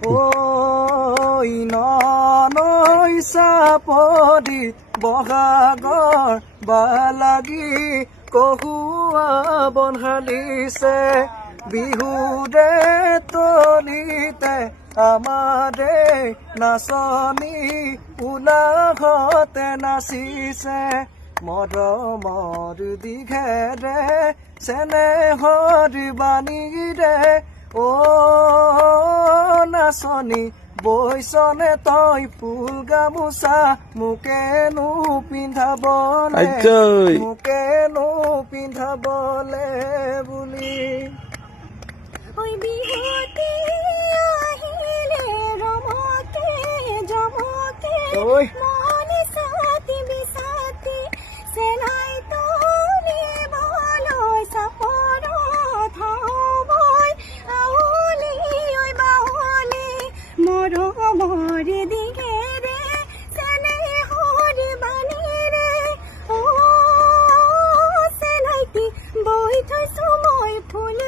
ঐ নৈ চাপদি বহাগৰ বালাগি কহুৱা বনশালিছে বিহুৰে তলিতে আমাৰে নাচনি উলাহতে নাচিছে মৰমৰ দিঘেৰে চেনেহৰ বাণীৰে নাচনি বৈচনে তই ফুল গামোচা মোকেনো পিন্ধাবলে বুলি ঐ বিহুতি আহিলে ৰমকে জমকে মনে সাথী বিসাথী চেলাই তুলিবলৈ চাপৰত হবই আউলি ঐ বাউলি মৰমৰ দিঘেৰে চেনেহৰ বাণীৰে চেনাইটি বৈ থৈছো মই ফুল